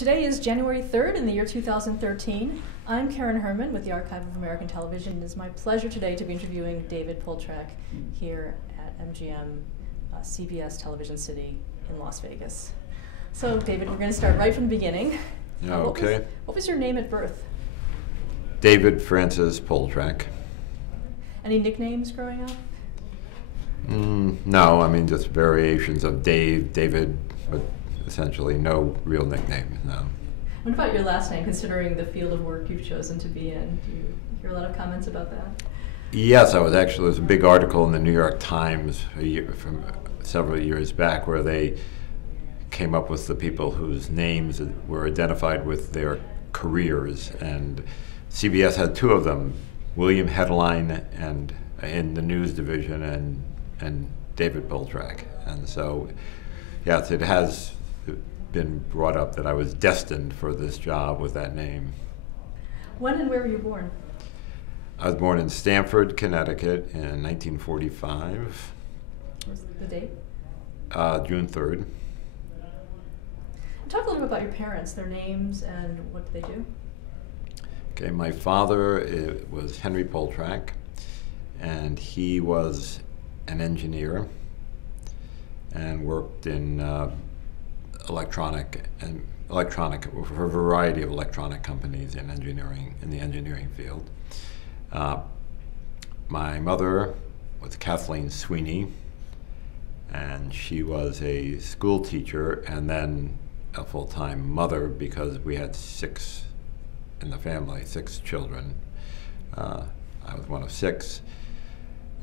Today is January 3rd in the year 2013. I'm Karen Herman with the Archive of American Television. It is my pleasure today to be interviewing David Poltrack here at MGM CBS Television City in Las Vegas. So David, we're going to start right from the beginning. Okay. What was your name at birth? David Francis Poltrack. Any nicknames growing up? No, I mean just variations of Dave, David, but essentially no real nicknames, no. What about your last name, considering the field of work you've chosen to be in? Do you hear a lot of comments about that? Yes, there was a big article in the New York Times from several years back where they came up with the people whose names were identified with their careers, and CBS had two of them, William Headline and in the news division, and David Poltrack. And so, yes, it has been brought up that I was destined for this job with that name. When and where were you born? I was born in Stamford, Connecticut in 1945. What's the date? June 3rd. Talk a little bit about your parents, their names, and what did they do? Okay, my father was Henry Poltrack, and he was an engineer and worked in electronic for a variety of electronic companies in the engineering field. My mother was Kathleen Sweeney, and she was a school teacher and then a full-time mother because we had six in the family, 6 children. I was one of 6,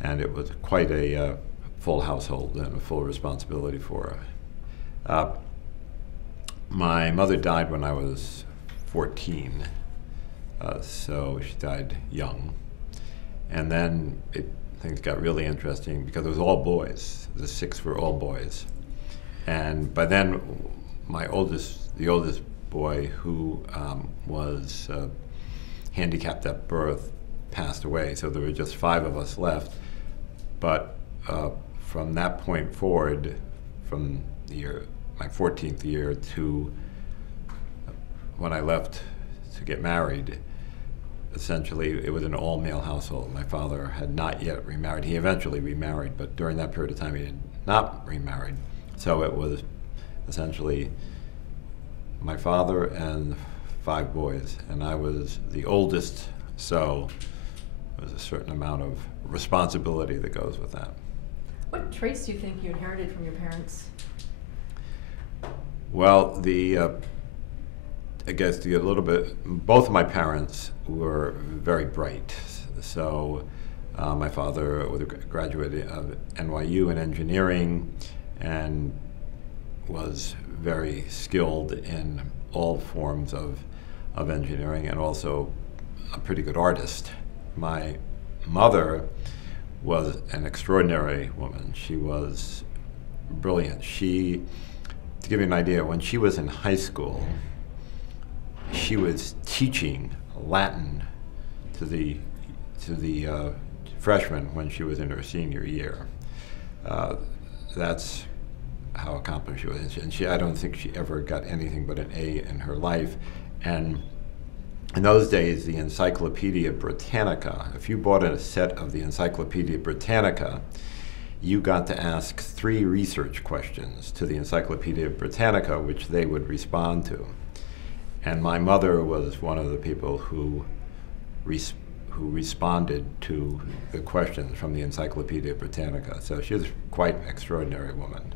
and it was quite a full household and a full responsibility for her. My mother died when I was 14, so she died young. And then things got really interesting because it was all boys. The 6 were all boys. And by then, the oldest boy, who was handicapped at birth, passed away. So there were just 5 of us left. But from that point forward, from my 14th year to when I left to get married, essentially it was an all-male household. My father had not yet remarried. He eventually remarried, but during that period of time he had not remarried. So it was essentially my father and 5 boys, and I was the oldest, so there was a certain amount of responsibility that goes with that. What traits do you think you inherited from your parents? Well, I guess both of my parents were very bright. So my father was a graduate of NYU in engineering and was very skilled in all forms of engineering, and also a pretty good artist. My mother was an extraordinary woman. She was brilliant. To give you an idea, when she was in high school, she was teaching Latin to the freshmen when she was in her senior year. That's how accomplished she was. And I don't think she ever got anything but an A in her life. And in those days, the Encyclopedia Britannica, if you bought a set of the Encyclopedia Britannica, you got to ask 3 research questions to the Encyclopedia Britannica, which they would respond to. And my mother was one of the people who responded to the questions from the Encyclopedia Britannica. So she was quite an extraordinary woman.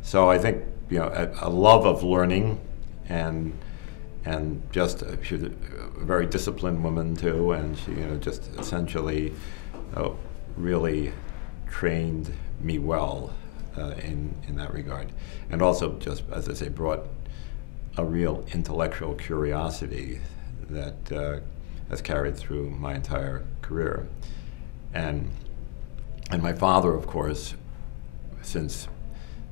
So I think, a love of learning, and just she was a very disciplined woman too, and she just essentially really trained me well in that regard, and also just, as I say, brought a real intellectual curiosity that has carried through my entire career. And my father, of course, since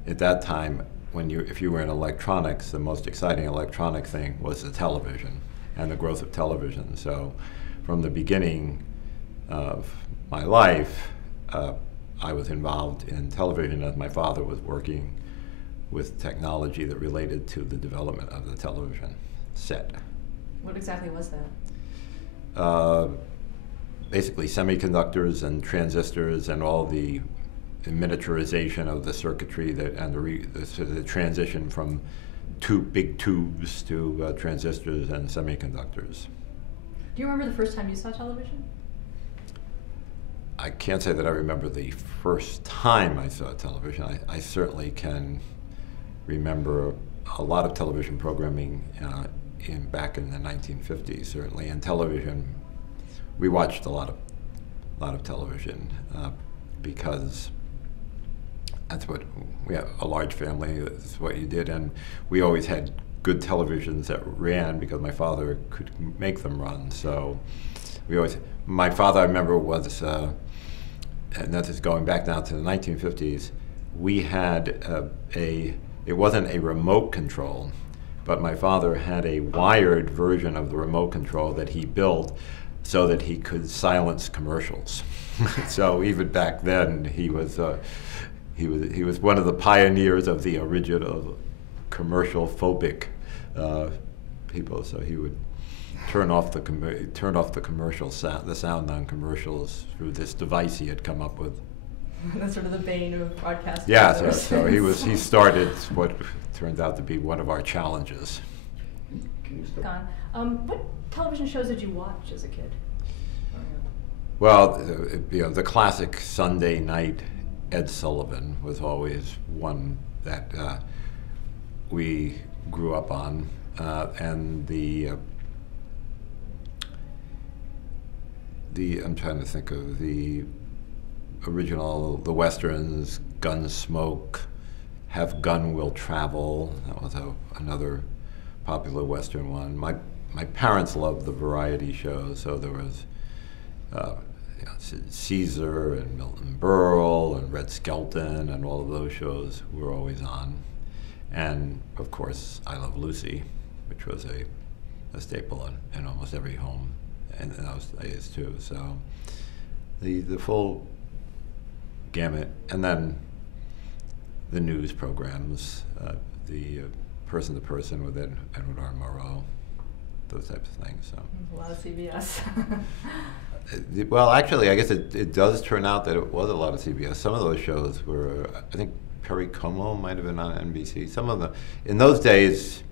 at that time, if you were in electronics, the most exciting electronic thing was the television and the growth of television. So from the beginning of my life, I was involved in television as my father was working with technology that related to the development of the television set. What exactly was that? Basically semiconductors and transistors and all the miniaturization of the circuitry and the transition from big tubes to transistors and semiconductors. Do you remember the first time you saw television? I can't say that I remember the first time I saw television. I certainly can remember a lot of television programming back in the 1950s, certainly. And television, we watched a lot of television because that's what we have, a large family. That's what you did, and we always had good televisions that ran because my father could make them run. So we always. My father, I remember, was, and that is going back now to the 1950s. We had it wasn't a remote control, but my father had a wired version of the remote control that he built so that he could silence commercials. So even back then, he was one of the pioneers of the original commercial phobic people. So he would turn off the commercial sound, the sound on commercials through this device he had come up with. That's sort of the bane of broadcasting. Yeah, so he started what turned out to be one of our challenges. What television shows did you watch as a kid? Well, the classic Sunday night Ed Sullivan was always one that we grew up on, and I'm trying to think of the original, the westerns, Gunsmoke, Have Gun Will Travel. That was another popular western one. My parents loved the variety shows, so there was Caesar and Milton Berle and Red Skelton, and all of those shows were always on. And of course, I Love Lucy, which was a staple in almost every home in those days too. So the full gamut, and then the news programs, the Person to Person with Edward R. Murrow, those types of things. So a lot of CBS. Well, actually, I guess it does turn out that it was a lot of CBS. Some of those shows were, I think Perry Como might have been on NBC. Some of them, in those days,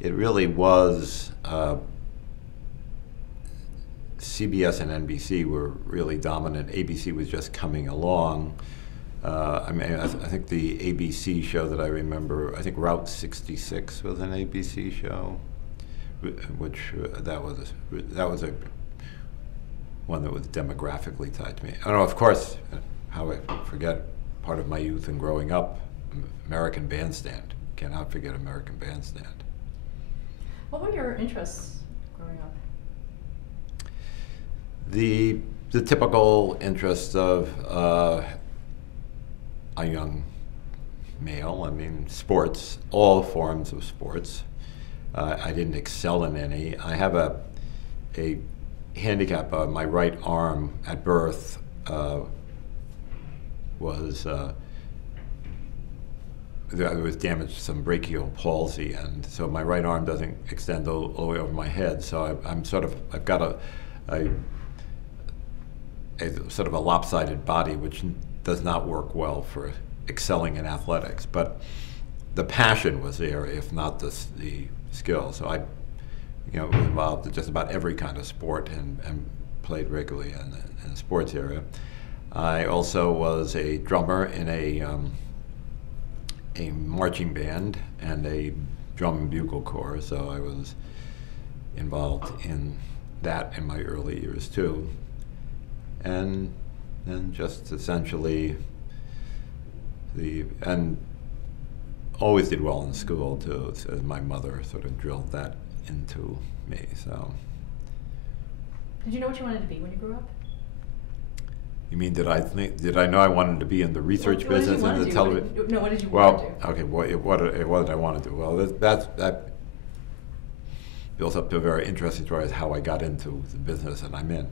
it really was, CBS and NBC were really dominant. ABC was just coming along. I think the ABC show that I remember, I think Route 66 was an ABC show, which that was a one that was demographically tied to me. I don't know, of course, how I forget part of my youth and growing up, American Bandstand. Cannot forget American Bandstand. What were your interests growing up? The typical interests of a young male. I mean, sports, all forms of sports. I didn't excel in any. I have a handicap. My right arm at birth was damaged, some brachial palsy, and so my right arm doesn't extend all the way over my head. So I've got a sort of a lopsided body, which does not work well for excelling in athletics. But the passion was there, if not the skill. So I was involved in just about every kind of sport and played regularly in the sports area. I also was a drummer in a marching band and a drum and bugle corps, so I was involved in that in my early years too. And just essentially and always did well in school too, so my mother sort of drilled that into me. So. Did you know what you wanted to be when you grew up? You mean did I know I wanted to be in the research business and the television? No, what did you want to do? Okay, what did I want to do? Well, that built up to a very interesting story as how I got into the business that I'm in.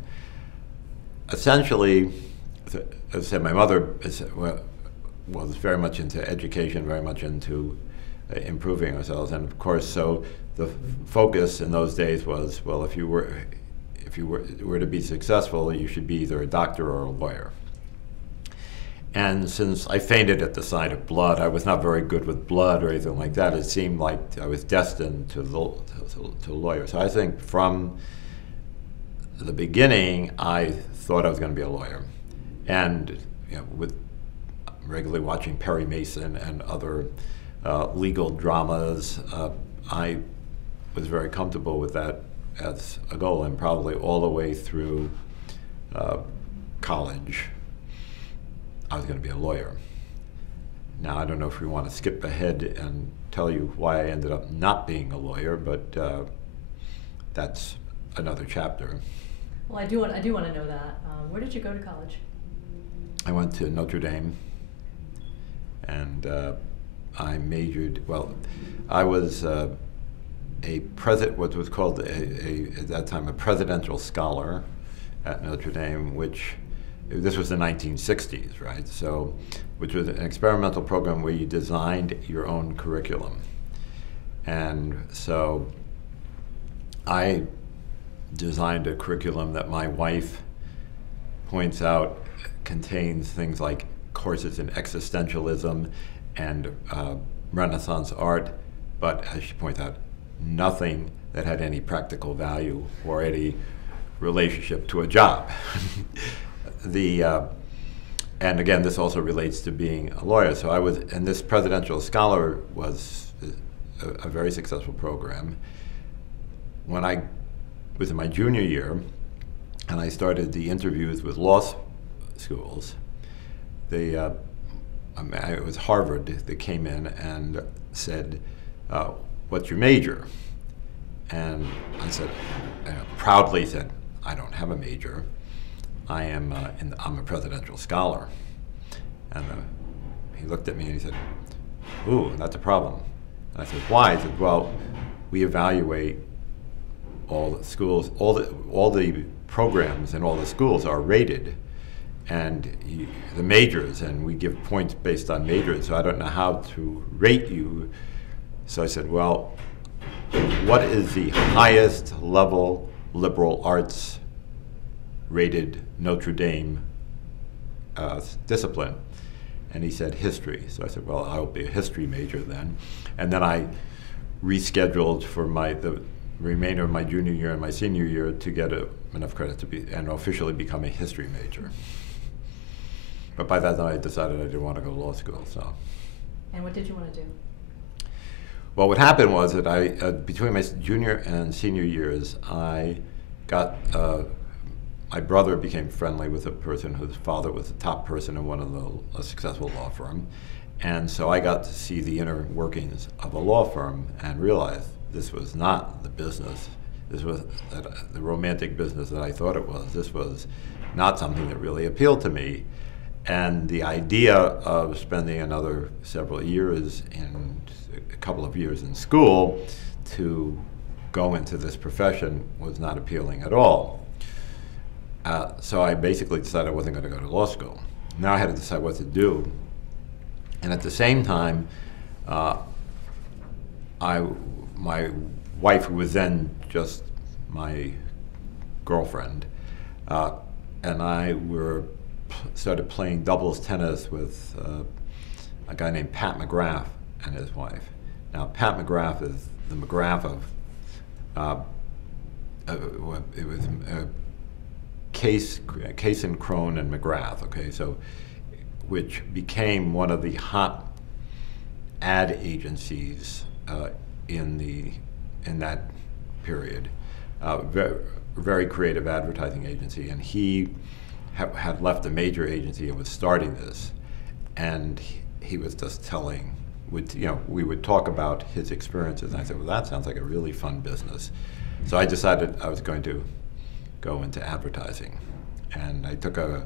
Essentially, as I said, my mother was very much into education, very much into improving ourselves. And of course, so the focus in those days was, well, if you were to be successful, you should be either a doctor or a lawyer. And since I fainted at the sight of blood, I was not very good with blood or anything like that. It seemed like I was destined to lawyer. So I think from the beginning, I thought I was going to be a lawyer. And with regularly watching Perry Mason and other legal dramas, I was very comfortable with that as a goal, and probably all the way through college, I was going to be a lawyer. Now, I don't know if we want to skip ahead and tell you why I ended up not being a lawyer, but that's another chapter. Well, I do want to know that. Where did you go to college? I went to Notre Dame, and I majored. Well, I was what was called at that time a presidential scholar at Notre Dame, which this was the 1960s, right? So, which was an experimental program where you designed your own curriculum. And so I designed a curriculum that my wife points out contains things like courses in existentialism and Renaissance art, but as she points out, nothing that had any practical value or any relationship to a job. And again, this also relates to being a lawyer. So I was, and this presidential scholar was a very successful program. When I was in my junior year, and I started the interviews with law schools, it was Harvard that came in and said, "What's your major?" And I said, proudly said, "I don't have a major. I'm a presidential scholar." And he looked at me and he said, "Ooh, that's a problem." And I said, "Why?" He said, "Well, we evaluate all the schools, all the programs in all the schools are rated, and the majors, and we give points based on majors, so I don't know how to rate you." So I said, "Well, what is the highest level liberal arts rated Notre Dame discipline?" And he said, "History." So I said, "Well, I'll be a history major then." And then I rescheduled for the remainder of my junior year and my senior year to get enough credit to be and officially become a history major. But by that time, I decided I didn't want to go to law school. So. And what did you want to do? Well, what happened was that between my junior and senior years, I got my brother became friendly with a person whose father was the top person in a successful law firm, and so I got to see the inner workings of a law firm and realized this was not the business. This was the romantic business that I thought it was. This was not something that really appealed to me. And the idea of spending another several years a couple of years in school to go into this profession was not appealing at all. So I basically decided I wasn't going to go to law school. Now I had to decide what to do. And at the same time, my wife, who was then just my girlfriend, and I started playing doubles tennis with a guy named Pat McGrath and his wife. Now, Pat McGrath is the McGrath of it was Case and Crone and McGrath. Okay, so which became one of the hot ad agencies in that period. Very creative advertising agency, and he had left a major agency and was starting this, and he was just telling, we would talk about his experiences, and I said, well, that sounds like a really fun business. So I decided I was going to go into advertising, and I took an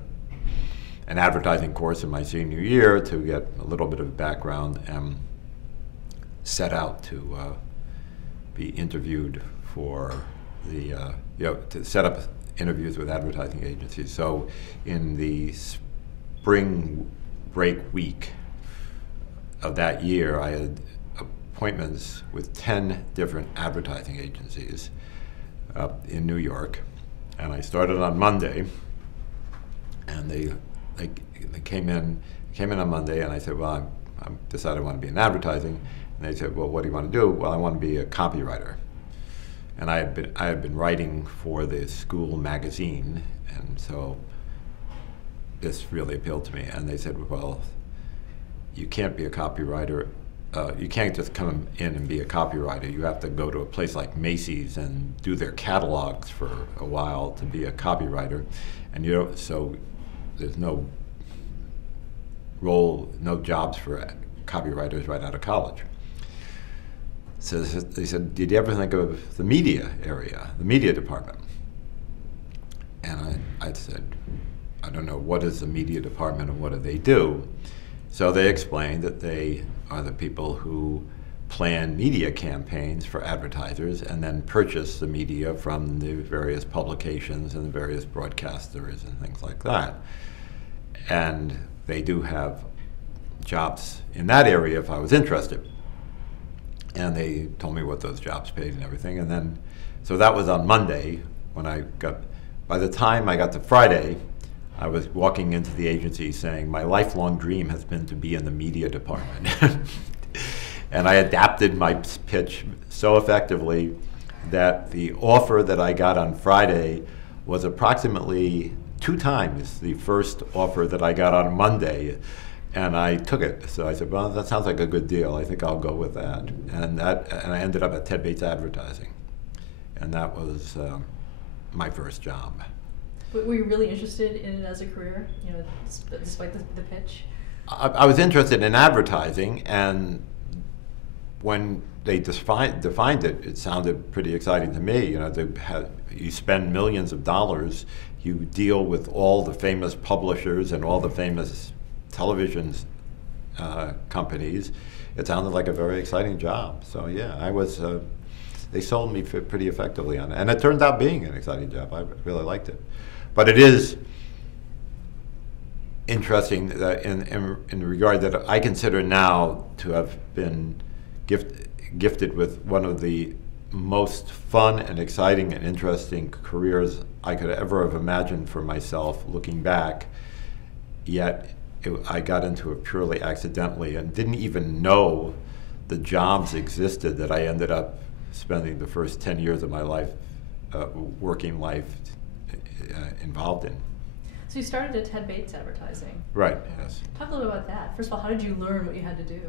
advertising course in my senior year to get a little bit of background and set out to be interviewed for to set up interviews with advertising agencies. So in the spring break week of that year, I had appointments with 10 different advertising agencies in New York, and I started on Monday, and they came in on Monday, and I said, well, I decided I want to be in advertising, and they said, well, what do you want to do? Well, I want to be a copywriter, and I had been writing for the school magazine, and so this really appealed to me, and they said, well, you can't be a copywriter. You can't just come in and be a copywriter. You have to go to a place like Macy's and do their catalogs for a while to be a copywriter, and so there's no role, no jobs for copywriters right out of college. So they said, did you ever think of the media area, the media department? And I said, I don't know, what is the media department and what do they do? So they explained that they are the people who plan media campaigns for advertisers and then purchase the media from the various publications and the various broadcasters and things like that. And they do have jobs in that area if I was interested. And they told me what those jobs paid and everything. And then, so that was on Monday when by the time I got to Friday, I was walking into the agency saying, my lifelong dream has been to be in the media department. And I adapted my pitch so effectively that the offer that I got on Friday was approximately 2 times the first offer that I got on Monday. And I took it. So I said, well, that sounds like a good deal. I think I'll go with that. And I ended up at Ted Bates Advertising. And that was my first job. Were you really interested in it as a career, despite the pitch? I was interested in advertising, and when they defined it, it sounded pretty exciting to me. You spend millions of dollars, you deal with all the famous publishers and all the famous television companies. It sounded like a very exciting job. So yeah, they sold me pretty effectively on it, and it turned out being an exciting job. I really liked it. But it is interesting that in regard that I consider now to have been gifted with one of the most fun and exciting and interesting careers I could ever have imagined for myself looking back, yet I got into it purely accidentally and didn't even know the jobs existed that I ended up spending the first 10 years of my life, working life, involved in. So you started at Ted Bates Advertising. Right, yes. Talk a little about that. First of all, how did you learn what you had to do?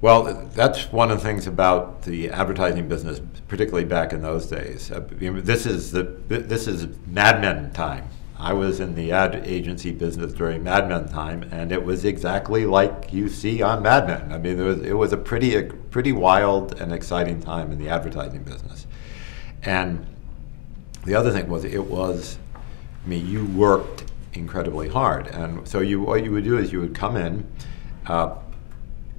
Well, that's one of the things about the advertising business, particularly back in those days. This is Mad Men time. I was in the ad agency business during Mad Men time, and it was exactly like you see on Mad Men. I mean, it was a pretty wild and exciting time in the advertising business. And the other thing was, you worked incredibly hard. And so what you would do is you would come in,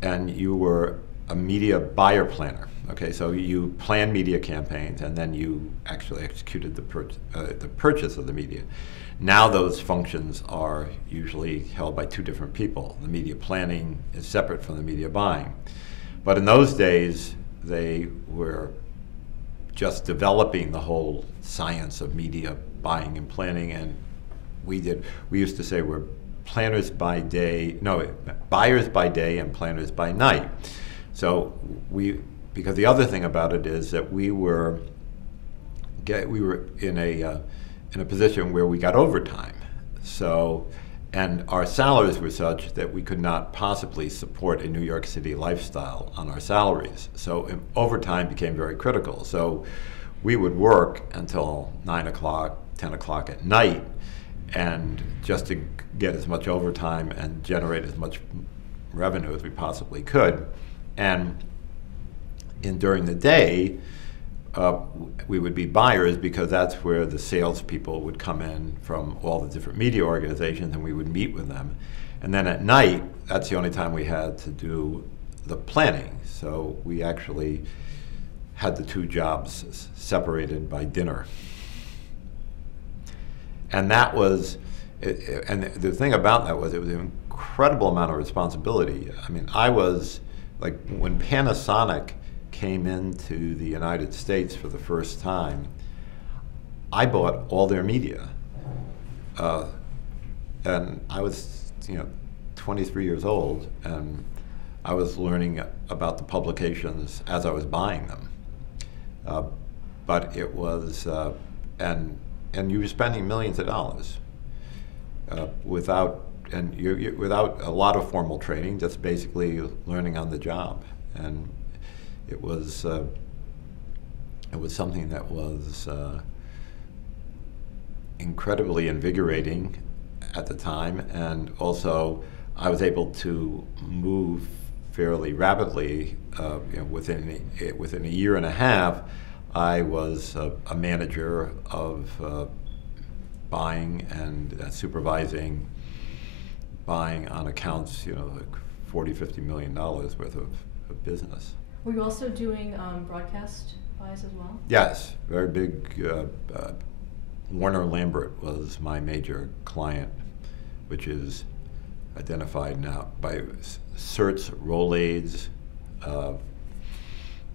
and you were a media buyer planner. Okay, so you planned media campaigns, and then you actually executed the purchase of the media. Now those functions are usually held by 2 different people. The media planning is separate from the media buying. But in those days, they were just developing the whole science of media buying and planning, and we used to say we're buyers by day and planners by night. So because the other thing about it is that we were in a position where we got overtime. So, and our salaries were such that we could not possibly support a New York City lifestyle on our salaries. So overtime became very critical. So we would work until 9 o'clock, 10 o'clock at night, and just to get as much overtime and generate as much revenue as we possibly could. And during the day, we would be buyers, because that's where the salespeople would come in from all the different media organizations, and we would meet with them. And then at night, that's the only time we had to do the planning. So we actually had the 2 jobs separated by dinner. And that was, and the thing about that was, it was incredible amount of responsibility. I mean, I was, like, when Panasonic came into the United States for the first time, I bought all their media. And I was, 23 years old, and I was learning about the publications as I was buying them. But it was, and you were spending millions of dollars without a lot of formal training, just basically learning on the job. And it was something that was incredibly invigorating at the time, and also I was able to move fairly rapidly. Within a year and a half, I was a manager of buying and supervising buying on accounts, like $40–50 million worth of business. Were you also doing broadcast buys as well? Yes, very big. Warner Lambert was my major client, which is identified now by Certs. Rolaids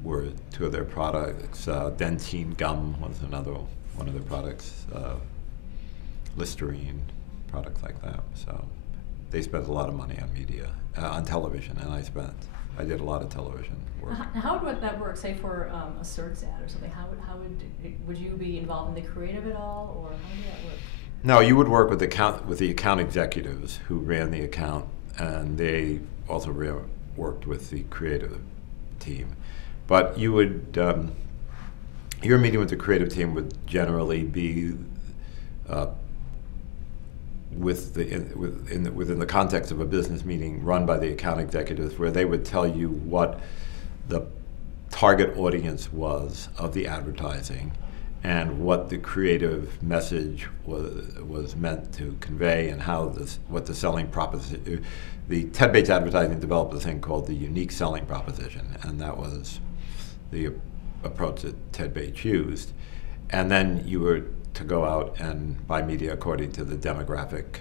were two of their products. Dentine gum was another one of their products. Listerine, products like that. So they spent a lot of money on media, on television, and I did a lot of television work. How would that work? Say for a Certs ad or something. How would you be involved in the creative at all, or how would that work? No, you would work with the account executives who ran the account, and they also worked with the creative team. But you would your meeting with the creative team would generally be within the context of a business meeting run by the account executives, where they would tell you what the target audience was of the advertising and what the creative message was meant to convey, and what the selling proposition. The Ted Bates Advertising developed a thing called the unique selling proposition, and that was the approach that Ted Bates used. And then you were to go out and buy media according to the demographic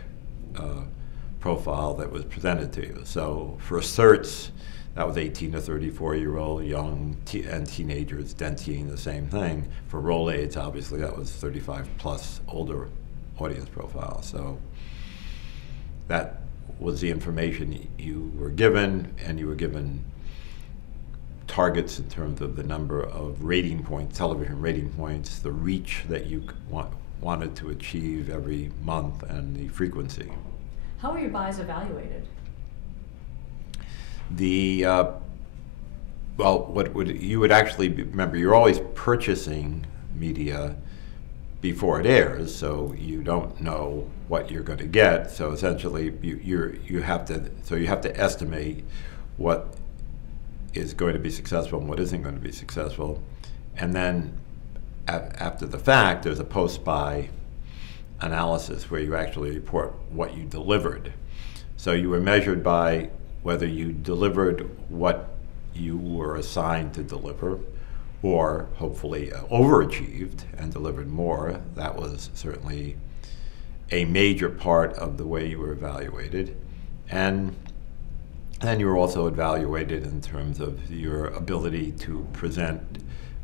profile that was presented to you. So for Certs, that was 18 to 34-year-old young and teenagers. Dentine, the same thing. For Rolaids, obviously, that was 35+ older audience profile. So that was the information you were given, and you were given targets in terms of the number of rating points, television rating points, the reach that you wanted to achieve every month, and the frequency. How were your buys evaluated? You would actually remember, you're always purchasing media before it airs, so you don't know what you're going to get. So essentially, you have to estimate what is going to be successful and what isn't going to be successful, and then after the fact, there's a post-buy analysis where you actually report what you delivered. So you were measured by whether you delivered what you were assigned to deliver, or hopefully overachieved and delivered more. That was certainly a major part of the way you were evaluated. And then you were also evaluated in terms of your ability to present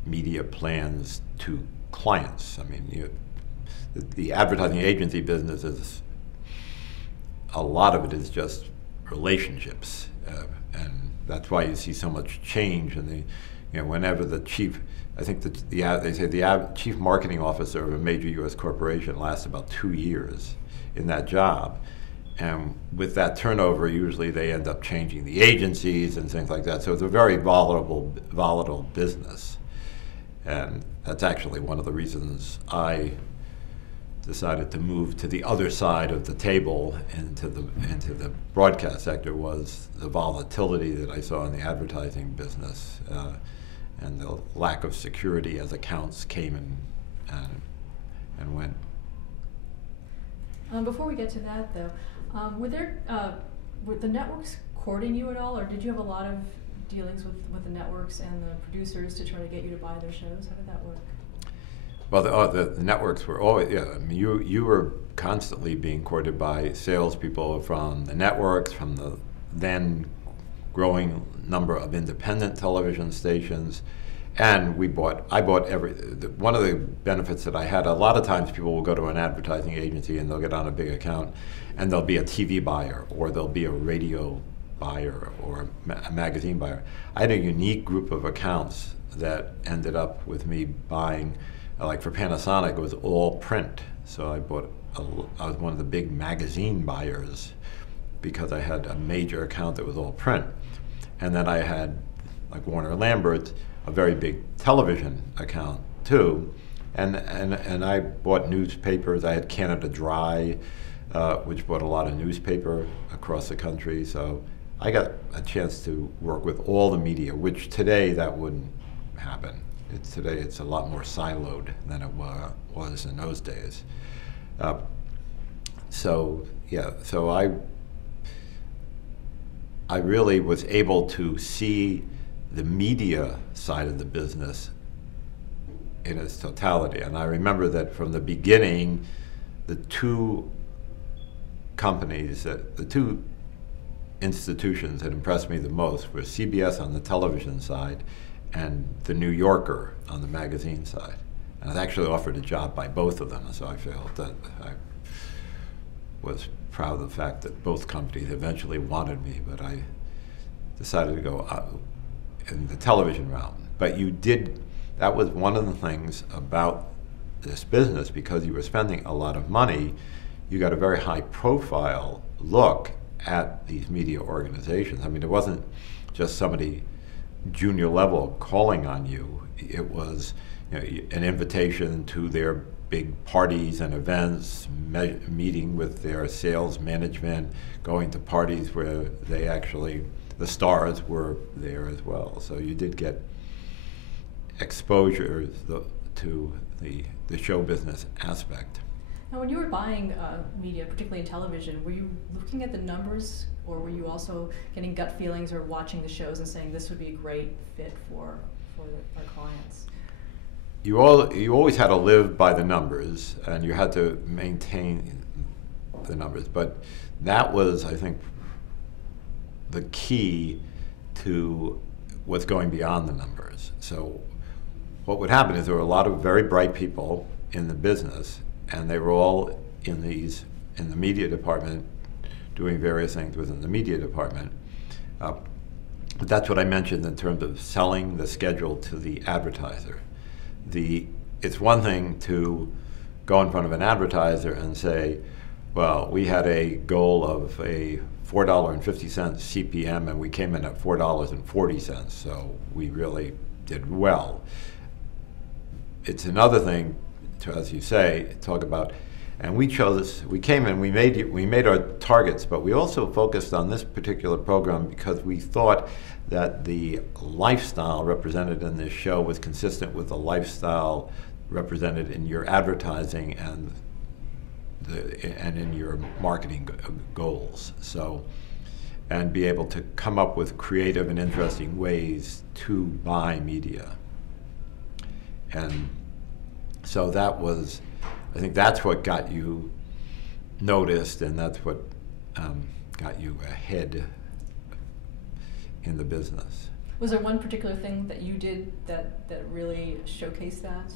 media plans to clients. I mean, the advertising agency business is, a lot of it is just relationships, and that's why you see so much change. And whenever the chief, I think they say the chief marketing officer of a major U.S. corporation lasts about 2 years in that job, and with that turnover, usually they end up changing the agencies and things like that. So it's a very volatile business, and that's actually one of the reasons I decided to move to the other side of the table into the broadcast sector, was the volatility that I saw in the advertising business, and the lack of security as accounts came and went. Before we get to that, though, were the networks courting you at all, or did you have a lot of dealings with the networks and the producers to try to get you to buy their shows? How did that work? Well, the networks were always, yeah, I mean, you were constantly being courted by salespeople from the networks, from the then growing number of independent television stations. And I bought one of the benefits that I had, a lot of times people will go to an advertising agency and they'll get on a big account and there'll be a TV buyer or there'll be a radio buyer or a magazine buyer. I had a unique group of accounts that ended up with me buying, like for Panasonic, it was all print. So I was one of the big magazine buyers because I had a major account that was all print. And then I had, like Warner Lambert, a very big television account too. And I bought newspapers. I had Canada Dry, which bought a lot of newspaper across the country. So I got a chance to work with all the media, which today that wouldn't happen. Today it's a lot more siloed than it was in those days. So I really was able to see the media side of the business in its totality. And I remember that from the beginning, the two institutions that impressed me the most were CBS on the television side and the New Yorker on the magazine side. And I was actually offered a job by both of them, so I felt that I was proud of the fact that both companies eventually wanted me, but I decided to go in the television realm. But that was one of the things about this business, because you were spending a lot of money, you got a very high profile look at these media organizations. I mean, it wasn't just somebody junior level calling on you. It was an invitation to their big parties and events, meeting with their sales management, going to parties where the stars were there as well. So you did get exposure to the show business aspect. Now, when you were buying media, particularly in television, were you looking at the numbers, or were you also getting gut feelings or watching the shows and saying this would be a great fit for our clients? You always had to live by the numbers, and you had to maintain the numbers. But that was, I think, the key to what's going beyond the numbers. So what would happen is there were a lot of very bright people in the business, and they were all in the media department doing various things within the media department. But that's what I mentioned in terms of selling the schedule to the advertiser. It's one thing to go in front of an advertiser and say, well, we had a goal of a $4.50 CPM and we came in at $4.40, so we really did well. It's another thing to, as you say, talk about, and we came in, we made our targets, but we also focused on this particular program because we thought that the lifestyle represented in this show was consistent with the lifestyle represented in your advertising and in your marketing goals. So, and be able to come up with creative and interesting ways to buy media. And so I think that's what got you noticed, and that's what got you ahead in the business. Was there one particular thing that you did that really showcased that?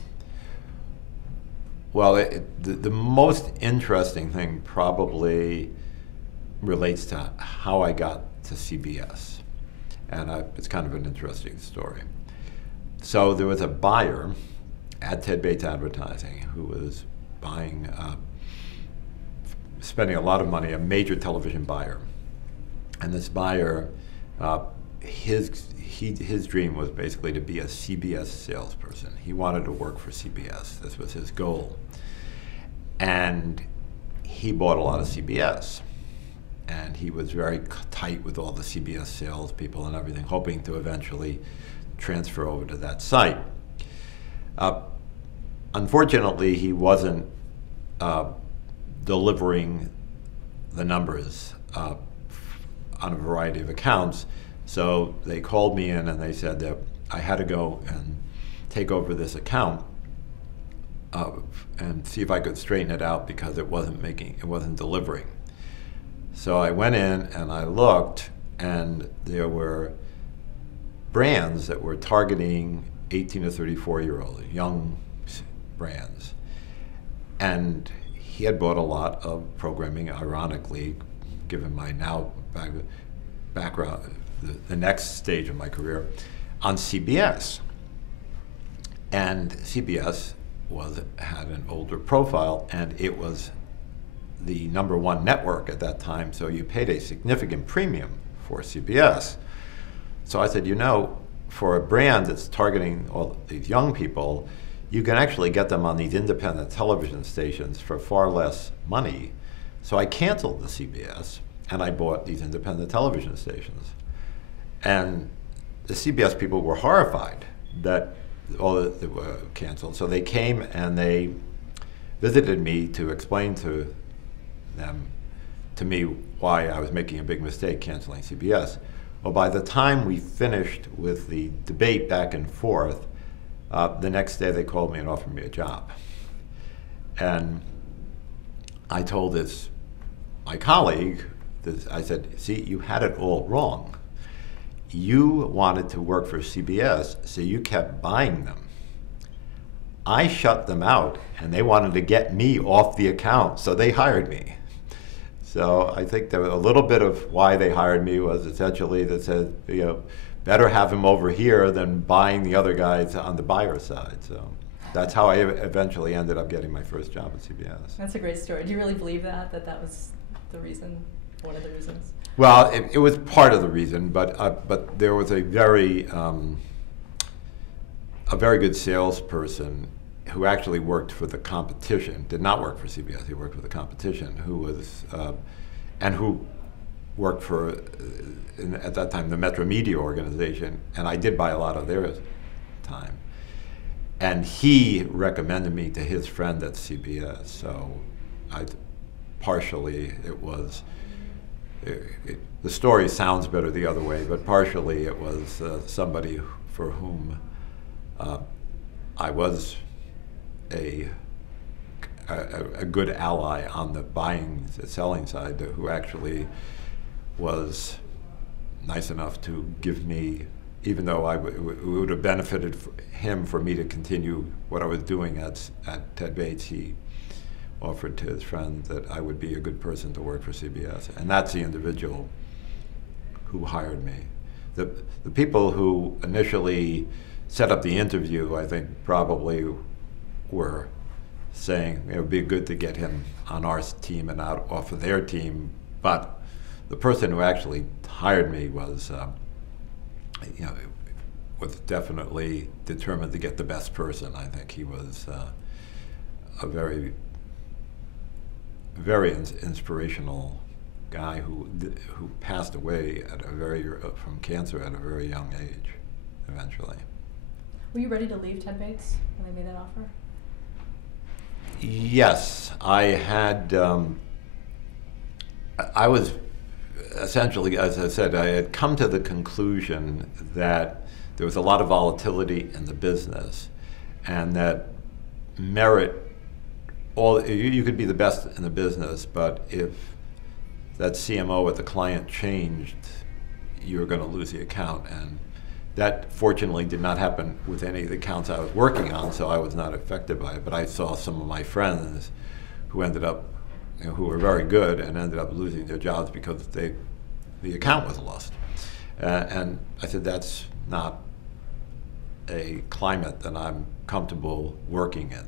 Well, the most interesting thing probably relates to how I got to CBS, and it's kind of an interesting story. So there was a buyer at Ted Bates Advertising who was buying, spending a lot of money, a major television buyer, and this buyer, his dream was basically to be a CBS salesperson. He wanted to work for CBS. This was his goal. And he bought a lot of CBS. And he was very tight with all the CBS salespeople and everything, hoping to eventually transfer over to that site. Unfortunately, he wasn't delivering the numbers on a variety of accounts. So they called me in and they said that I had to go and take over this account and see if I could straighten it out because it wasn't delivering. So I went in and I looked, and there were brands that were targeting 18 to 34-year-olds, young brands. And he had bought a lot of programming, ironically, given my now background, the next stage of my career, on CBS. And CBS had an older profile, and it was the #1 network at that time, so you paid a significant premium for CBS. So I said, for a brand that's targeting all these young people, you can actually get them on these independent television stations for far less money. So I canceled the CBS, and I bought these independent television stations. And the CBS people were horrified that all that were canceled. So they came and they visited me to explain to me why I was making a big mistake canceling CBS. Well, by the time we finished with the debate back and forth, the next day they called me and offered me a job. And I told my colleague, I said, see, you had it all wrong. You wanted to work for CBS, so you kept buying them. I shut them out, and they wanted to get me off the account, so they hired me. So I think that a little bit of why they hired me was essentially that said, better have him over here than buying the other guys on the buyer side. So that's how I eventually ended up getting my first job at CBS. That's a great story. Do you really believe that was the reason, one of the reasons? Well, it was part of the reason, but there was a very good salesperson who actually worked for the competition, did not work for CBS, he worked for the competition, who was, and who worked for, at that time, the Metro Media organization, and I did buy a lot of their time. And he recommended me to his friend at CBS, so partially it was, the story sounds better the other way, but partially it was somebody for whom I was a good ally on the buying, the selling side, who actually was nice enough to give me, even though it would have benefited him for me to continue what I was doing at Ted Bates, he offered to his friend that I would be a good person to work for CBS. And that's the individual who hired me. The people who initially set up the interview, I think, probably were saying it would be good to get him on our team and out off of their team. But the person who actually hired me was, was definitely determined to get the best person. I think he was a very inspirational guy who passed away from cancer at a very young age, eventually. Were you ready to leave Ted Bates when they made that offer? Yes, I had. I was essentially, as I said, I had come to the conclusion that there was a lot of volatility in the business, and that merit. You could be the best in the business, but if that CMO at the client changed, you were going to lose the account. And that fortunately did not happen with any of the accounts I was working on, so I was not affected by it. But I saw some of my friends who ended up, who were very good and ended up losing their jobs because the account was lost. And I said, that's not a climate that I'm comfortable working in.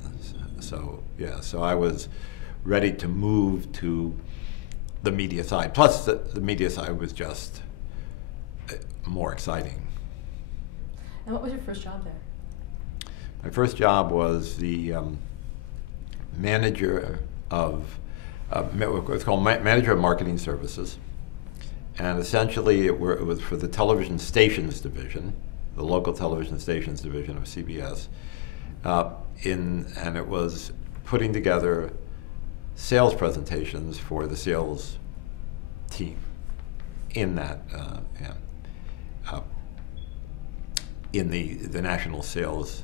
So yeah, so I was ready to move to the media side. Plus, the media side was just more exciting. And what was your first job there? My first job was the manager of what's called manager of marketing services, and essentially it was for the television stations division, the local television stations division of CBS. And it was putting together sales presentations for the sales team in that, in the national sales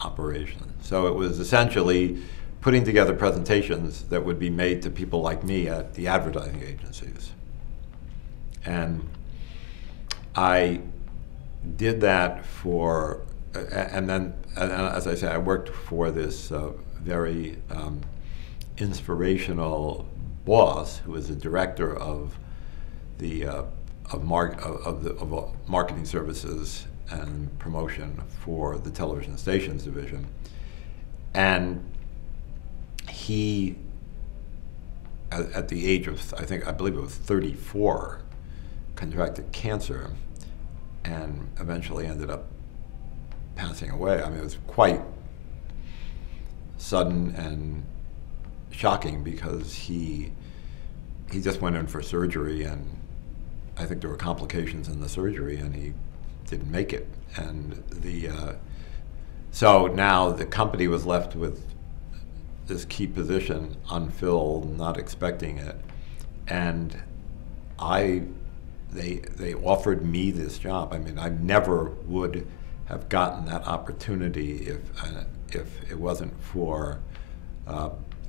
operation. So it was essentially putting together presentations that would be made to people like me at the advertising agencies. And I did that for, and then, as I say, I worked for this very inspirational boss who was the director of the marketing services and promotion for the television stations division. And he, at the age of, I believe it was 34, contracted cancer and eventually ended up passing away. I mean, it was quite sudden and shocking because he just went in for surgery, and I think there were complications in the surgery, and he didn't make it. And so now the company was left with this key position unfilled, not expecting it, and they offered me this job. I mean, I never would have gotten that opportunity if it wasn't for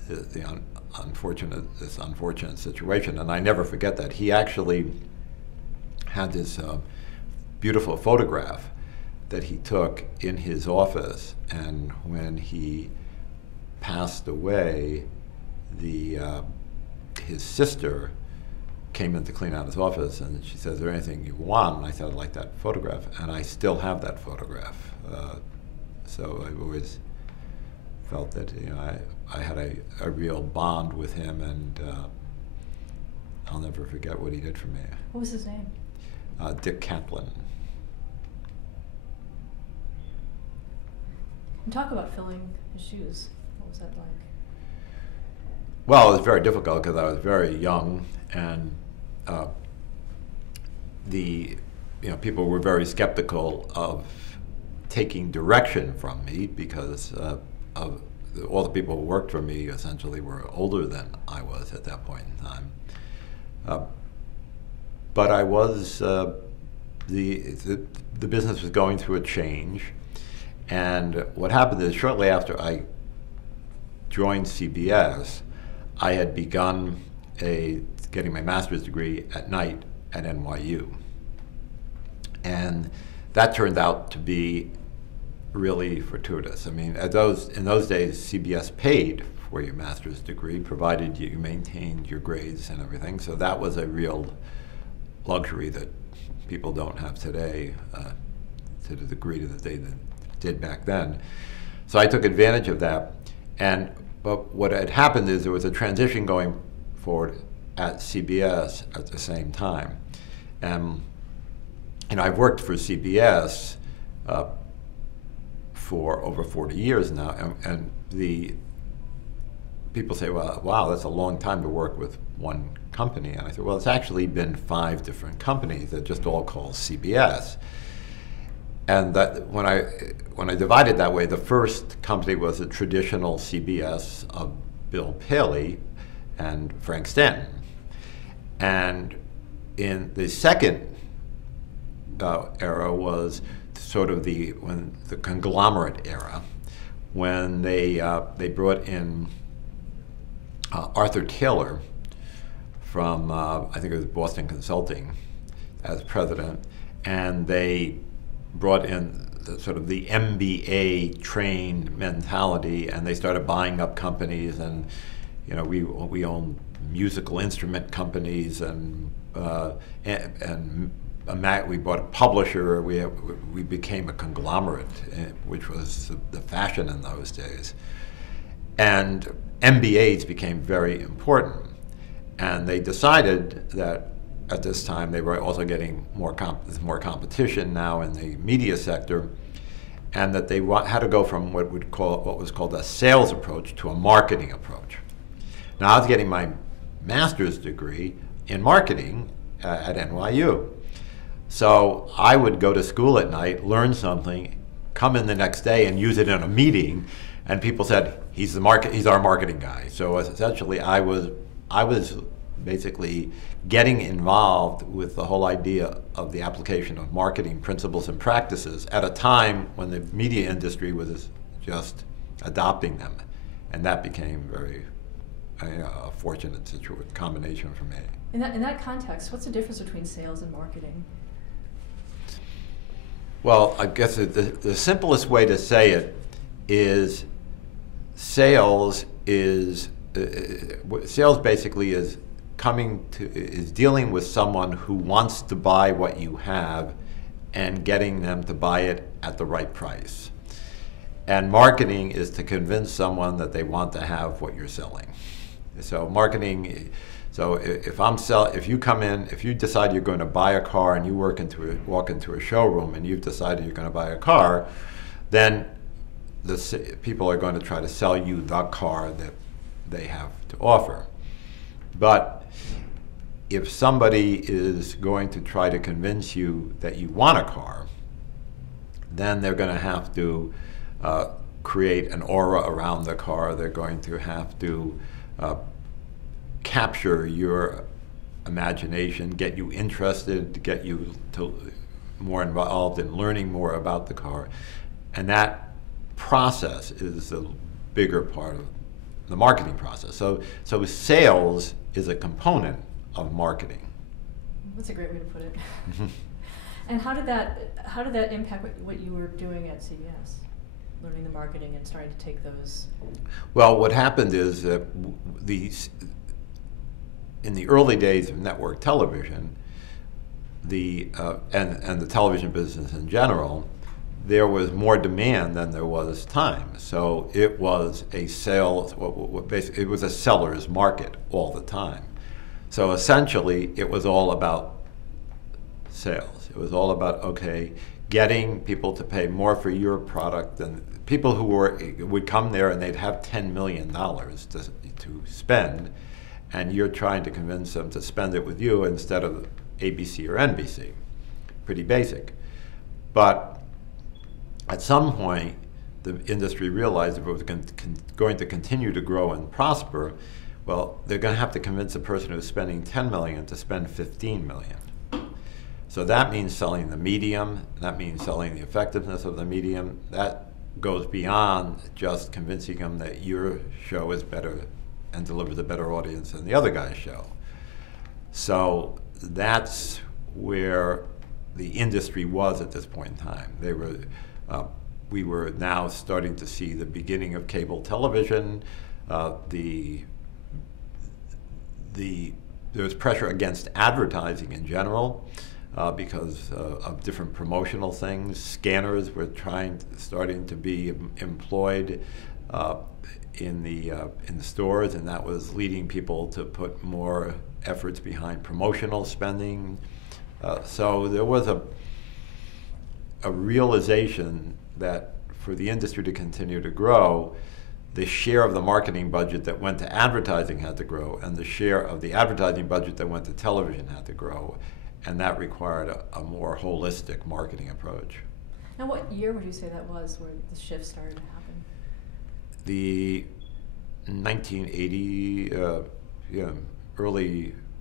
this unfortunate situation. And I never forget that. He actually had this beautiful photograph that he took in his office, and when he passed away, his sister came in to clean out his office, and she said, "Is there anything you want?" And I said, "I'd like that photograph," and I still have that photograph. So I've always felt that I had a real bond with him, and I'll never forget what he did for me. What was his name? Dick Kaplan. And talk about filling his shoes. What was that like? Well, it was very difficult because I was very young, and people were very skeptical of taking direction from me because of all the people who worked for me essentially were older than I was at that point in time. But I was the business was going through a change, and what happened is shortly after I joined CBS, I had begun getting my master's degree at night at NYU. And that turned out to be really fortuitous. I mean, in those days, CBS paid for your master's degree, provided you maintained your grades and everything. So that was a real luxury that people don't have today to the degree that they did back then. So I took advantage of that. But what had happened is there was a transition going forward at CBS at the same time. And I've worked for CBS for over 40 years now, and the people say, "Well, wow, that's a long time to work with one company." And I said, "Well, it's actually been 5 different companies that just all call CBS." And that when I divided that way, the first company was a traditional CBS of Bill Paley and Frank Stanton. And in the second era was sort of the conglomerate era, when they brought in Arthur Taylor from I think it was Boston Consulting as president, and they brought in the MBA trained mentality, and they started buying up companies, and we own musical instrument companies, and we bought a publisher. We became a conglomerate, which was the fashion in those days, and MBAs became very important, and they decided that at this time they were also getting more competition now in the media sector, and that they had to go from what was called a sales approach to a marketing approach. Now I was getting my master's degree in marketing at NYU. So I would go to school at night, learn something, come in the next day and use it in a meeting, and people said, he's our marketing guy. So essentially I was basically getting involved with the whole idea of the application of marketing principles and practices at a time when the media industry was just adopting them. And that became very a fortunate combination for me. In that context, what's the difference between sales and marketing? Well, I guess the simplest way to say it is sales basically is dealing with someone who wants to buy what you have and getting them to buy it at the right price. And marketing is to convince someone that they want to have what you're selling. So marketing, if you decide you're going to buy a car and you walk into a showroom and you've decided you're going to buy a car, then people are going to try to sell you the car that they have to offer. But if somebody is going to try to convince you that you want a car, then they're going to have to create an aura around the car. They're going to have to capture your imagination, get you interested, get you more involved in learning more about the car. And that process is the bigger part of the marketing process. So sales is a component of marketing. That's a great way to put it. And how did that impact what you were doing at CBS? Learning the marketing and starting to take those? Well, what happened is that in the early days of network television, and the television business in general, there was more demand than there was time. So it was a basically it was a seller's market all the time. So essentially, it was all about sales. It was all about, getting people to pay more for your product than people who would come there and they'd have $10 million to spend, and you're trying to convince them to spend it with you instead of ABC or NBC. Pretty basic. But at some point, the industry realized if it was going to continue to grow and prosper, well, they're going to have to convince a person who's spending $10 million to spend $15 million. So that means selling the medium, that means selling the effectiveness of the medium. That goes beyond just convincing them that your show is better and delivers a better audience than the other guy's show. So that's where the industry was at this point in time. We were now starting to see the beginning of cable television. There was pressure against advertising in general because of different promotional things. Scanners were starting to be employed in the stores, and that was leading people to put more efforts behind promotional spending. So there was a realization that for the industry to continue to grow, the share of the marketing budget that went to advertising had to grow, and the share of the advertising budget that went to television had to grow, and that required a more holistic marketing approach. Now, what year would you say that was where the shift started to happen? The 1980,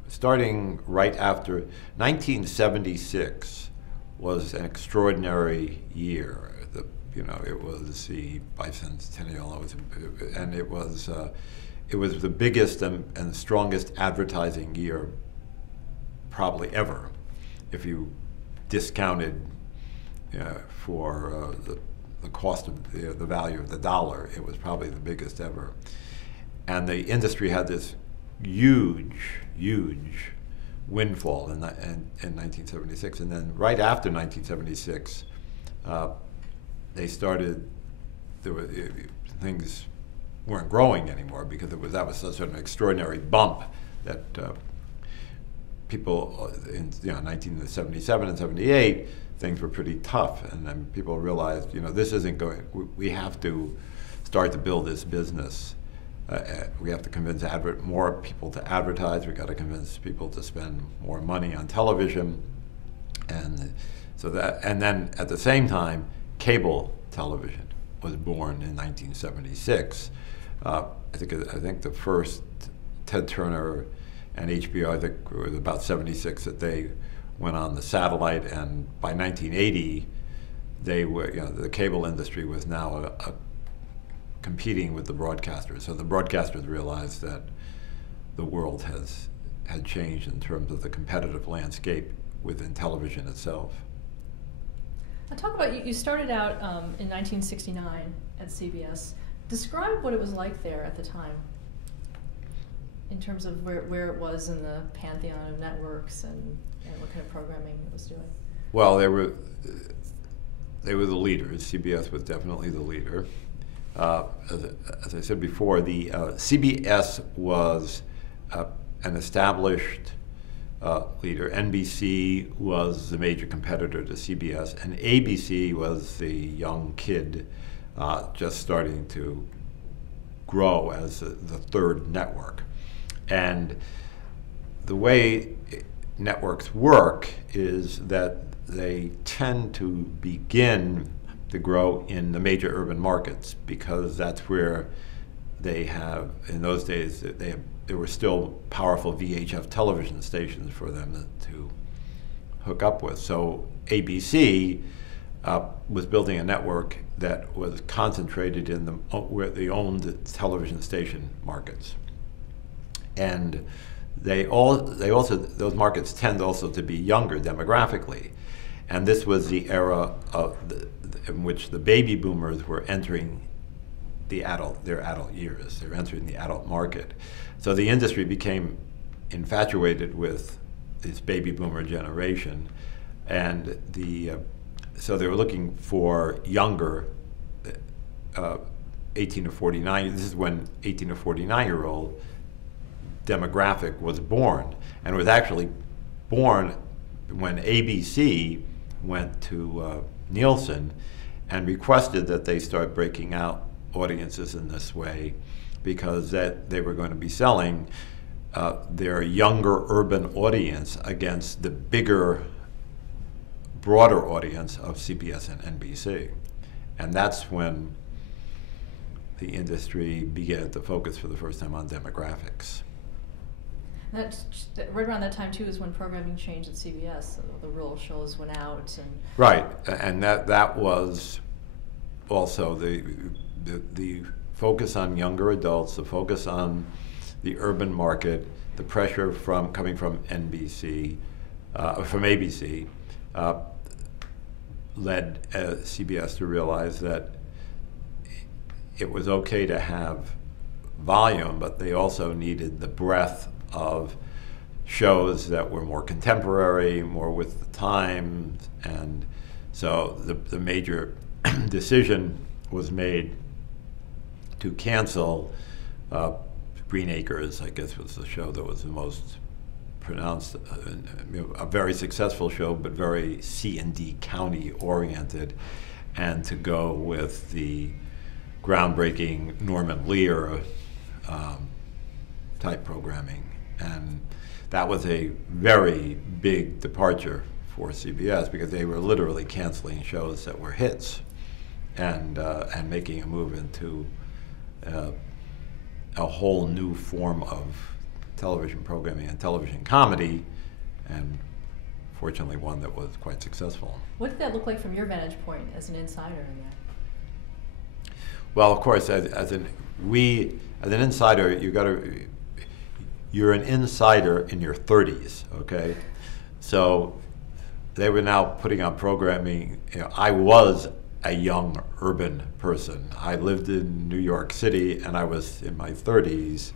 starting right after 1976 was an extraordinary year. It was the bicentennial, and it was the biggest and strongest advertising year probably ever, if you discounted for the cost of the value of the dollar. It was probably the biggest ever, and the industry had this huge windfall in 1976, and then right after 1976. Things weren't growing anymore because that was such an extraordinary bump that people in 1977 and 78, things were pretty tough, and then people realized, this isn't going. We have to start to build this business. We have to convince more people to advertise. We got to convince people to spend more money on television, and then at the same time, cable television was born in 1976. I think the first Ted Turner and HBO, I think it was about 76 that they went on the satellite, and by 1980, they were, the cable industry was now competing with the broadcasters. So the broadcasters realized that the world had changed in terms of the competitive landscape within television itself. Now talk about, you started out in 1969 at CBS. Describe what it was like there at the time, in terms of where it was in the pantheon of networks and what kind of programming it was doing. Well, they were the leaders. CBS was definitely the leader. As I said before, the CBS was an established leader. NBC was the major competitor to CBS, and ABC was the young kid just starting to grow as the third network. And the way networks work is that they tend to begin to grow in the major urban markets, because that's where they have, in those days, there were still powerful VHF television stations for them to hook up with. So ABC was building a network that was concentrated in where they owned television station markets. And those markets tend also to be younger demographically. And this was the era in which the baby boomers were entering their adult years. They're entering the adult market. So the industry became infatuated with this baby boomer generation, and so they were looking for younger 18 to 49. This is when 18 to 49-year-old demographic was born, and it was actually born when ABC went to Nielsen and requested that they start breaking out audiences in this way, because that they were going to be selling their younger urban audience against the bigger, broader audience of CBS and NBC. And that's when the industry began to focus for the first time on demographics. That's right around that time too is when programming changed at CBS. So the rural shows went out, and right, and that was also the focus on younger adults, the focus on the urban market, the pressure coming from NBC, from ABC, led CBS to realize that it was okay to have volume, but they also needed the breadth of shows that were more contemporary, more with the times. And so the major decision was made to cancel Green Acres, I guess was the show that was the most pronounced, a very successful show, but very C&D County oriented, and to go with the groundbreaking Norman Lear type programming. And that was a very big departure for CBS, because they were literally canceling shows that were hits and making a move into a whole new form of television programming and television comedy, and fortunately one that was quite successful. What did that look like from your vantage point as an insider in that? Well, of course, as an insider, you're an insider in your 30s, okay? So they were now putting on programming. I was a young urban person. I lived in New York City, and I was in my 30s.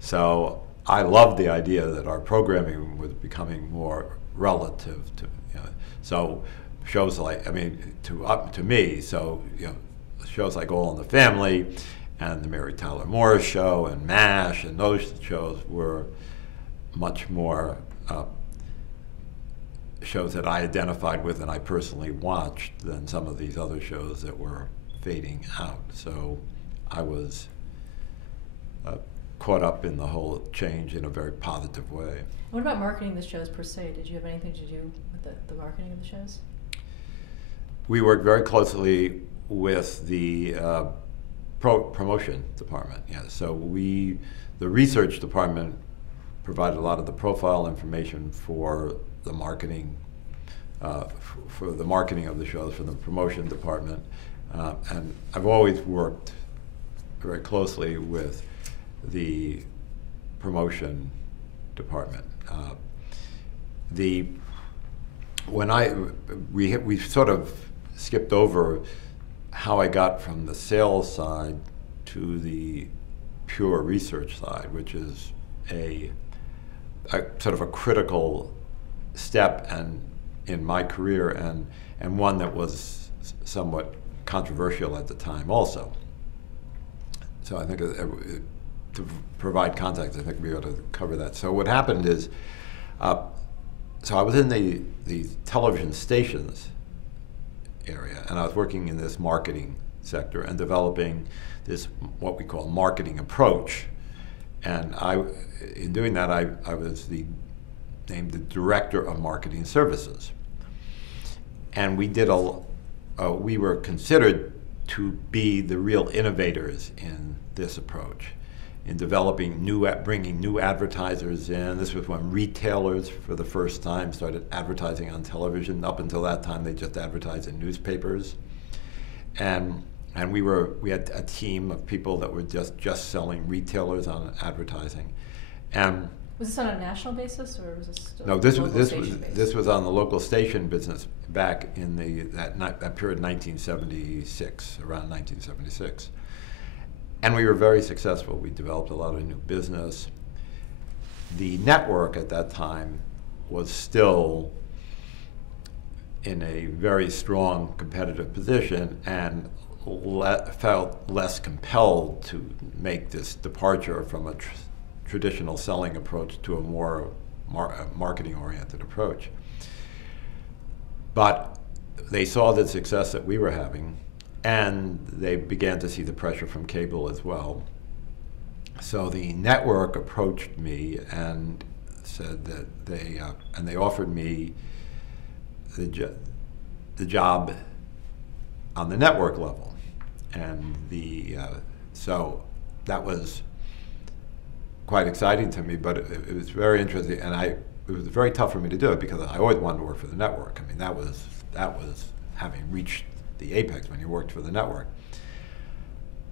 So I loved the idea that our programming was becoming more relative to, so shows like, to me, so, shows like All in the Family and the Mary Tyler Moore Show and MASH, and those shows were much more shows that I identified with and I personally watched than some of these other shows that were fading out. So I was caught up in the whole change in a very positive way. What about marketing the shows per se? Did you have anything to do with the marketing of the shows? We worked very closely with the promotion department. Yeah, so the research department provided a lot of the profile information for the marketing, for the marketing of the shows, for the promotion department, and I've always worked very closely with the promotion department. We sort of skipped over how I got from the sales side to the pure research side, which is a sort of a critical step in my career, and one that was somewhat controversial at the time also. So I think to provide context, I think we ought to cover that. So what happened is, so I was in the television stations area, and I was working in this marketing sector and developing this, what we call, marketing approach. And in doing that, I was named the Director of Marketing Services. And we were considered to be the real innovators in this approach, in developing bringing new advertisers in. This was when retailers, for the first time, started advertising on television. Up until that time, they just advertised in newspapers. And we had a team of people that were just selling retailers on advertising. And was this on a national basis, or was this still no? This was on the local station business back in that period, 1976, around 1976. And we were very successful. We developed a lot of new business. The network at that time was still in a very strong competitive position and felt less compelled to make this departure from a traditional selling approach to a more marketing-oriented approach. But they saw the success that we were having, and they began to see the pressure from cable as well. So the network approached me and said that they offered me the job on the network level, and so that was quite exciting to me. But it was very interesting, and it was very tough for me to do it because I always wanted to work for the network. I mean, that was having reached the apex when you worked for the network.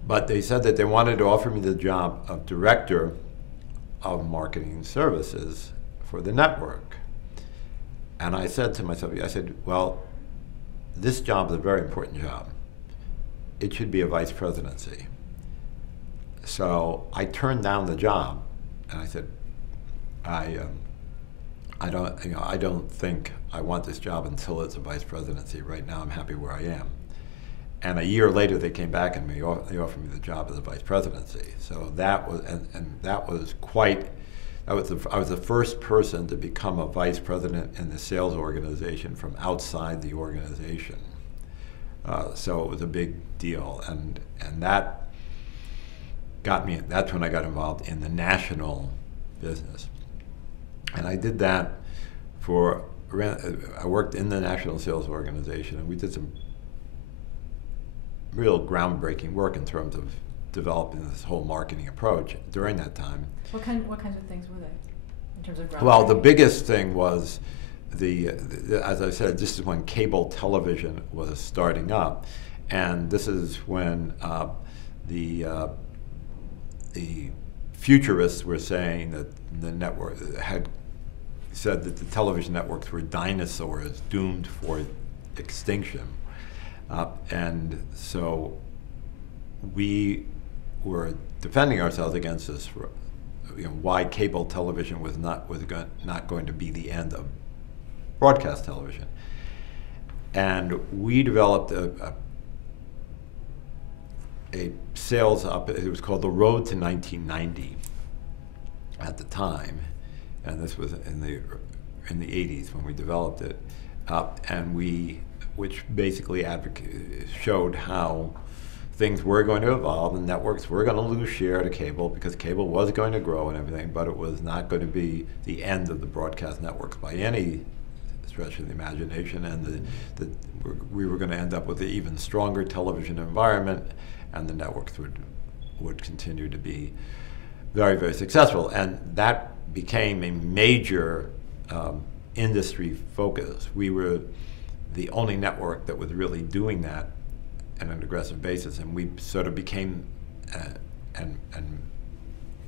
But they said that they wanted to offer me the job of Director of Marketing Services for the network. And I said to myself, well, this job is a very important job. It should be a vice presidency. So I turned down the job, and I said, I don't think I want this job until it's a vice presidency. Right now, I'm happy where I am. And a year later, they came back and they offered me the job as a vice presidency. So that was, I was the first person to become a vice president in the sales organization from outside the organization. So it was a big deal, and that got me. That's when I got involved in the national business, and I did that I worked in the national sales organization, and we did some real groundbreaking work in terms of developing this whole marketing approach during that time. What kinds of things were they, in terms of groundbreaking? Well, the biggest thing was as I said, this is when cable television was starting up, and this is when the futurists were saying that the network had said that the television networks were dinosaurs doomed for extinction. And so we were defending ourselves against this, why cable television was not going to be the end of broadcast television. And we developed a sales up, it was called The Road to 1990 at the time, and this was in the 80s when we developed it, which basically showed how things were going to evolve and networks were going to lose share to cable because cable was going to grow and everything, but it was not going to be the end of the broadcast networks by any stretch of the imagination, and we were going to end up with an even stronger television environment, and the networks would continue to be very, very successful. And that became a major industry focus. We were the only network that was really doing that on an aggressive basis, and we sort of became and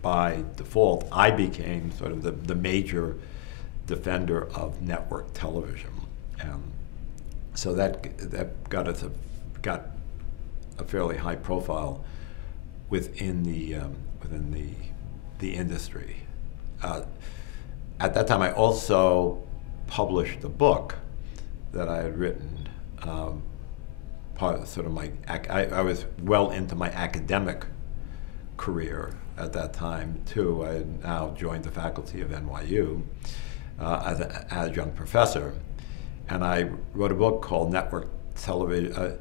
by default, I became sort of the major defender of network television. So that got a fairly high profile within the industry. At that time, I also published a book that I had written. Part of sort of I was well into my academic career at that time too. I had now joined the faculty of NYU as an adjunct professor, and I wrote a book called Network Television,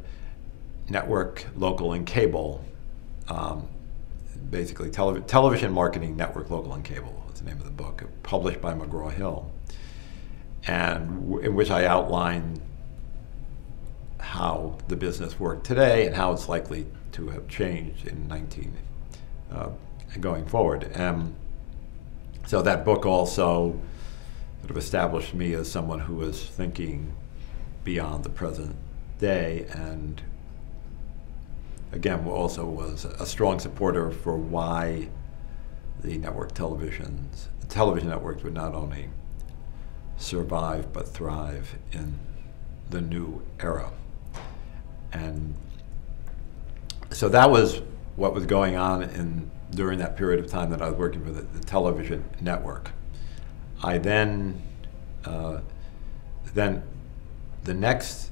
Network, Local, and Cable. Basically, television marketing, network, local, and cable was the name of the book, published by McGraw-Hill, and in which I outlined how the business worked today and how it's likely to have changed in going forward. So that book also sort of established me as someone who was thinking beyond the present day, and again also was a strong supporter for why the television networks would not only survive but thrive in the new era. And so that was what was going on during that period of time that I was working for the television network. I then the next,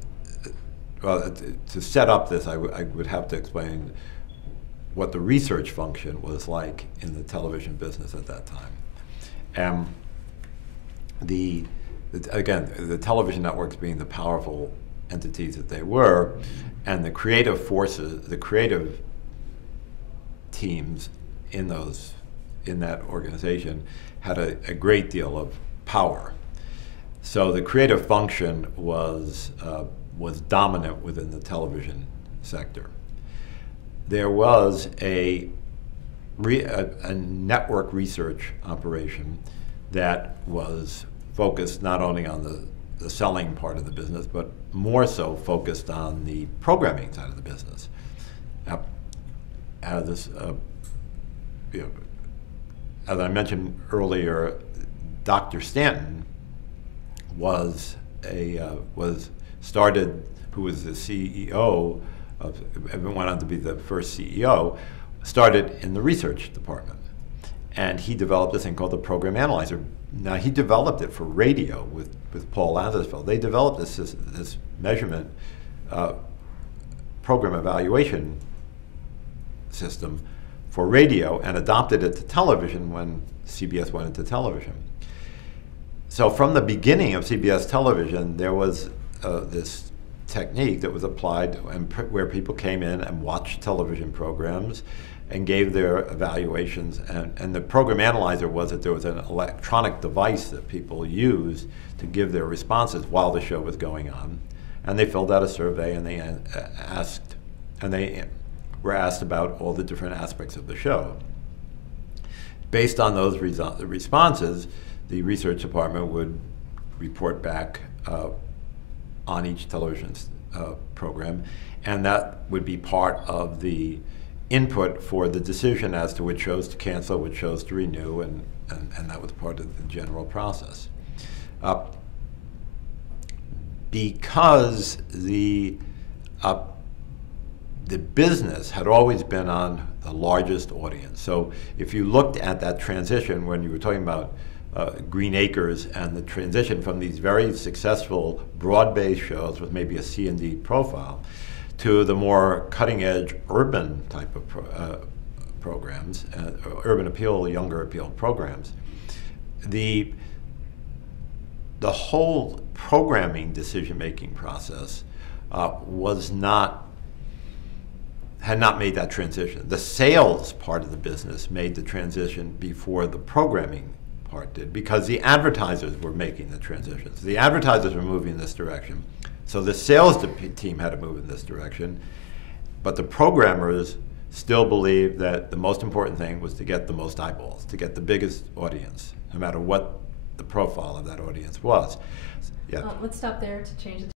to set up this, I would have to explain what the research function was like in the television business at that time. Again, the television networks being the powerful entities that they were, and the creative forces, the creative teams in that organization had a great deal of power. So the creative function was dominant within the television sector. There was a network research operation that was focused not only on the selling part of the business, but more so focused on the programming side of the business. As I mentioned earlier, Dr. Stanton who was the CEO and went on to be the first CEO, started in the research department. And he developed this thing called the Program Analyzer. Now, he developed it for radio with Paul Lazarsfeld. They developed this measurement program evaluation system for radio and adopted it to television when CBS went into television. So from the beginning of CBS television, there was this technique that was applied where people came in and watched television programs and gave their evaluations. And the Program Analyzer was that there was an electronic device that people used to give their responses while the show was going on. And they filled out a survey, and they were asked about all the different aspects of the show. Based on those responses, the research department would report back on each television program, and that would be part of the input for the decision as to which shows to cancel, which shows to renew, and that was part of the general process. Because the business had always been on the largest audience. So if you looked at that transition when you were talking about Green Acres and the transition from these very successful broad-based shows with maybe a C&D profile to the more cutting-edge urban type of programs, urban appeal, younger appeal programs, the whole programming decision-making process had not made that transition. The sales part of the business made the transition before the programming part did, because the advertisers were making the transitions. The advertisers were moving in this direction, so the sales team had to move in this direction, but the programmers still believed that the most important thing was to get the most eyeballs, to get the biggest audience, no matter what the profile of that audience was. Yeah. Let's stop there to change the